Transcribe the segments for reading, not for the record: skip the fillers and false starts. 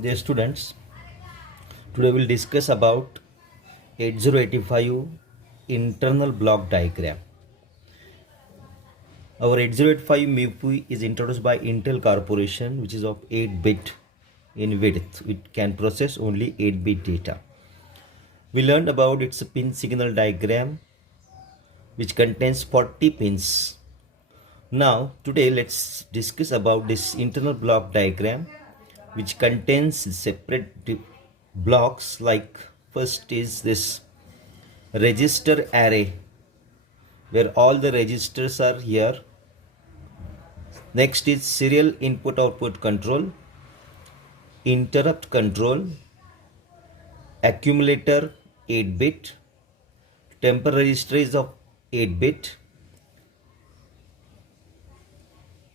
Dear students, today we'll discuss about 8085 internal block diagram. Our 8085 MIPI is introduced by Intel Corporation, which is of 8-bit in width. It can process only 8-bit data. We learned about its pin signal diagram, which contains 40 pins. Now, today let's discuss about this internal block diagram, which contains separate blocks. Like first is this register array, where all the registers are here. Next is serial input output control, interrupt control, accumulator 8-bit, temper register is of 8-bit,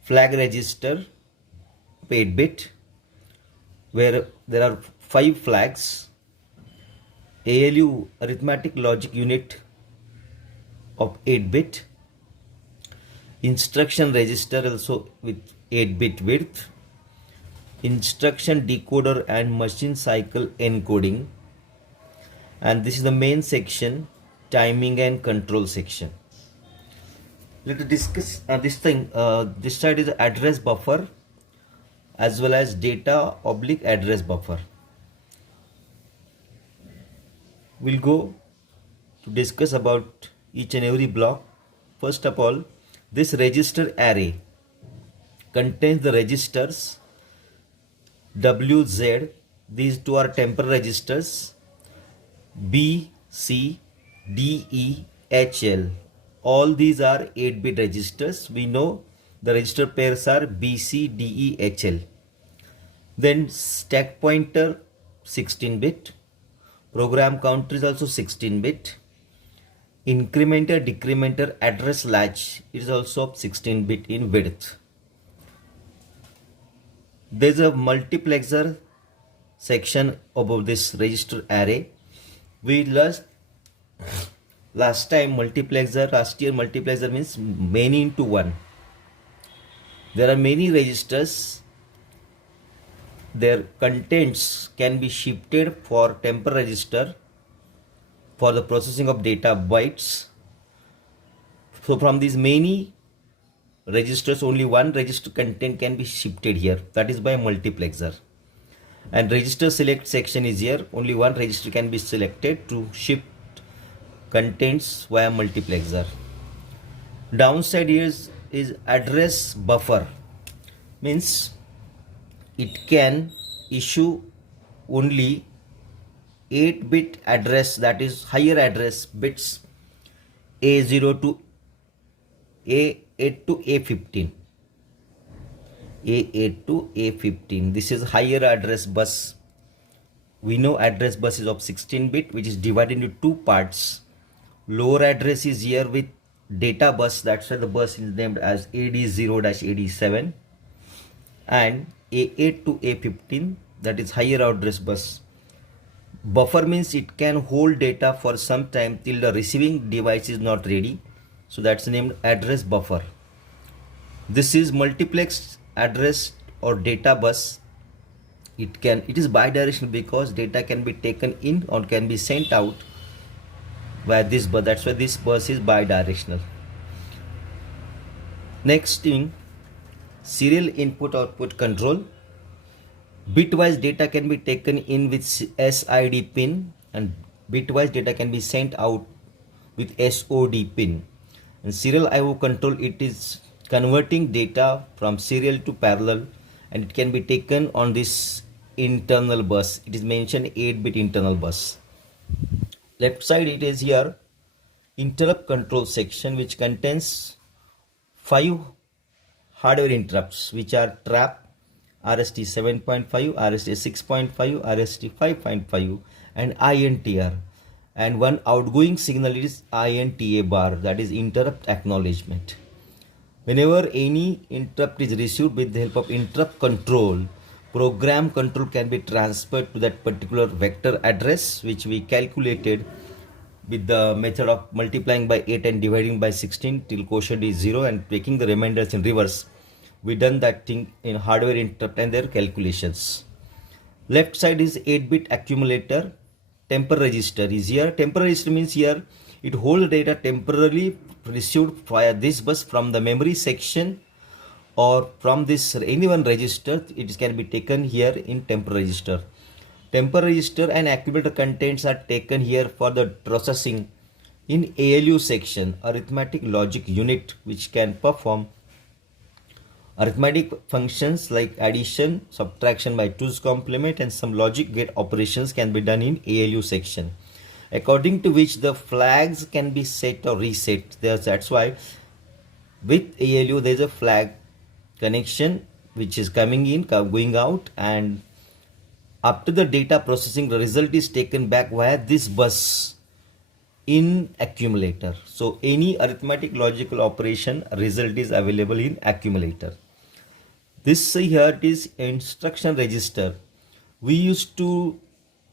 flag register 8-bit, where there are 5 flags, ALU arithmetic logic unit of 8-bit, instruction register also with 8-bit width, instruction decoder and machine cycle encoding, and this is the main section, timing and control section. Let us discuss this thing. This side is address buffer as well as data / address buffer. We'll go to discuss about each and every block. First of all, this register array contains the registers WZ. These two are temporal registers, B, C, D, E, H, L. All these are 8-bit registers. We know the register pairs are B, C, D, E, H, L. Then stack pointer 16-bit. Program counter is also 16-bit. Incrementer decrementer address latch is also 16-bit in width. There is a multiplexer section above this register array. We last year multiplexer means many into one. There are many registers. Their contents can be shifted for temper register for the processing of data bytes. So from these many registers, only one register content can be shifted here. That is by multiplexer. And register select section is here. Only one register can be selected to shift contents via multiplexer. Downside is address buffer. Means it can issue only 8-bit address, that is higher address bits, A0 to A8 to A15. A8 to A15. This is higher address bus. We know address bus is of 16-bit, which is divided into two parts. Lower address is here with data bus. That's why the bus is named as AD0-AD7. And A8 to A15, that is higher address bus. Buffer means it can hold data for some time till the receiving device is not ready. So that's named address buffer. This is multiplex address or data bus. It is bidirectional because data can be taken in or can be sent out via this bus. That's why this bus is bidirectional. Next thing, serial input output control. Bitwise data can be taken in with SID pin, and bitwise data can be sent out with SOD pin. And serial IO control, it is converting data from serial to parallel, and it can be taken on this internal bus. It is mentioned 8-bit internal bus. Left side it is here interrupt control section, which contains 5 hardware interrupts, which are trap, RST 7.5, RST 6.5, RST 5.5, and INTR. And one outgoing signal is INTA bar, that is interrupt acknowledgement. Whenever any interrupt is received with the help of interrupt control, program control can be transferred to that particular vector address, which we calculated with the method of multiplying by 8 and dividing by 16 till quotient is 0 and taking the remainders in reverse. We done that thing in hardware interrupt and their calculations. Left side is 8-bit accumulator. Temper register is here. Temper register means here it holds data temporarily received via this bus from the memory section or from this any one register. It can be taken here in temper register. Temper register and accumulator contents are taken here for the processing in ALU section, arithmetic logic unit, which can perform arithmetic functions like addition, subtraction by 2's complement, and some logic gate operations can be done in ALU section, according to which the flags can be set or reset. That's why with ALU there is a flag connection which is coming in, going out, and after the data processing the result is taken back via this bus in accumulator. So any arithmetic logical operation result is available in accumulator. This here it is instruction register. We used to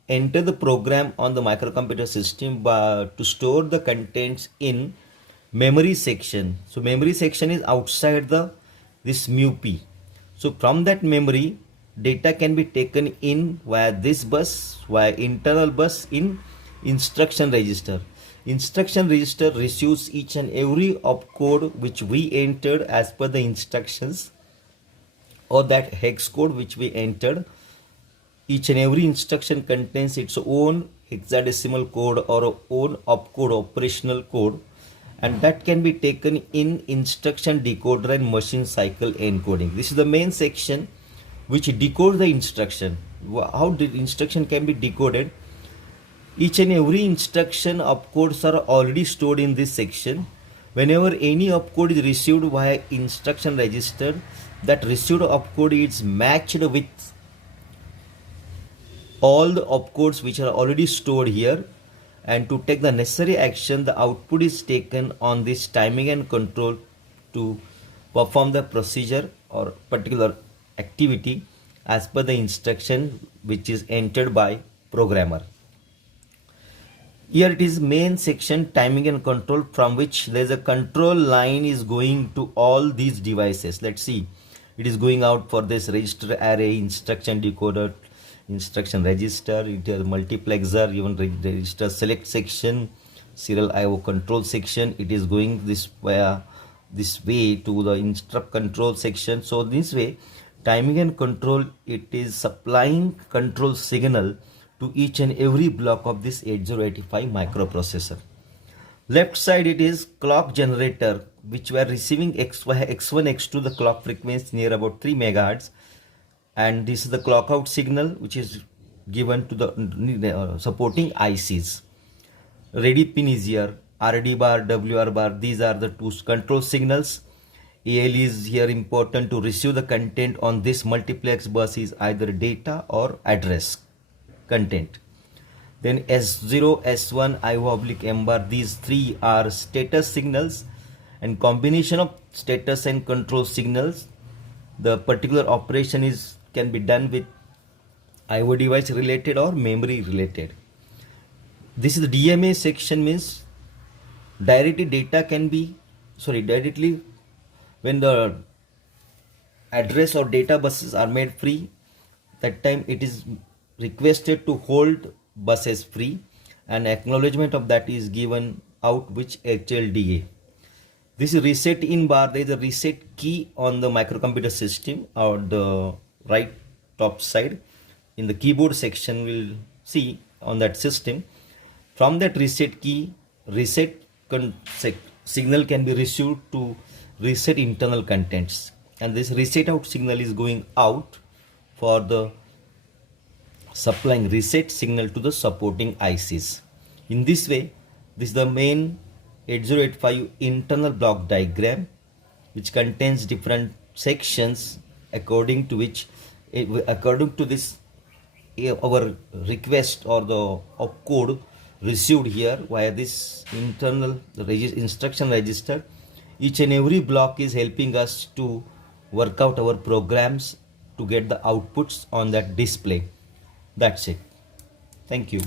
enter the program on the microcomputer system to store the contents in memory section. So memory section is outside this MUP. So from that memory data can be taken in via this bus, via internal bus in instruction register. Instruction register receives each and every opcode which we entered as per the instructions, or that hex code which we entered. Each and every instruction contains its own hexadecimal code or own opcode, operational code, and that can be taken in instruction decoder and machine cycle encoding. This is the main section which decodes the instruction. How the instruction can be decoded? Each and every instruction opcodes are already stored in this section. Whenever any opcode is received via instruction register, that received opcode is matched with all the opcodes which are already stored here, and to take the necessary action the output is taken on this timing and control to perform the procedure or particular activity as per the instruction which is entered by programmer. Here it is main section timing and control, from which there is a control line is going to all these devices. Let's see, it is going out for this register array, instruction decoder, instruction register, it is multiplexer, even register select section, serial IO control section. It is going this way to the interrupt control section. So this way timing and control, it is supplying control signal to each and every block of this 8085 microprocessor. Left side it is clock generator, which we are receiving x1 x2 the clock frequency near about 3 megahertz, and this is the clock out signal which is given to the supporting ICs. Ready pin is here, RD bar, WR bar, these are the two control signals. AL is here important to receive the content on this multiplex bus is either data or address content. Then S0, S1, IO oblique M bar, these three are status signals, and combination of status and control signals, the particular operation can be done with IO device related or memory related. This is the DMA section, means directly when the address or data buses are made free, that time it is requested to hold buses free, and acknowledgement of that is given out which HLDA. This is reset in bar, there is a reset key on the microcomputer system or the right top side in the keyboard section. We'll see on that system. From that reset key, signal can be received to reset internal contents, and this reset out signal is going out for the supplying reset signal to the supporting ICs. In this way, this is the main 8085 internal block diagram, which contains different sections according to this our request or the opcode received here via this internal instruction register. Each and every block is helping us to work out our programs to get the outputs on that display. That's it. Thank you.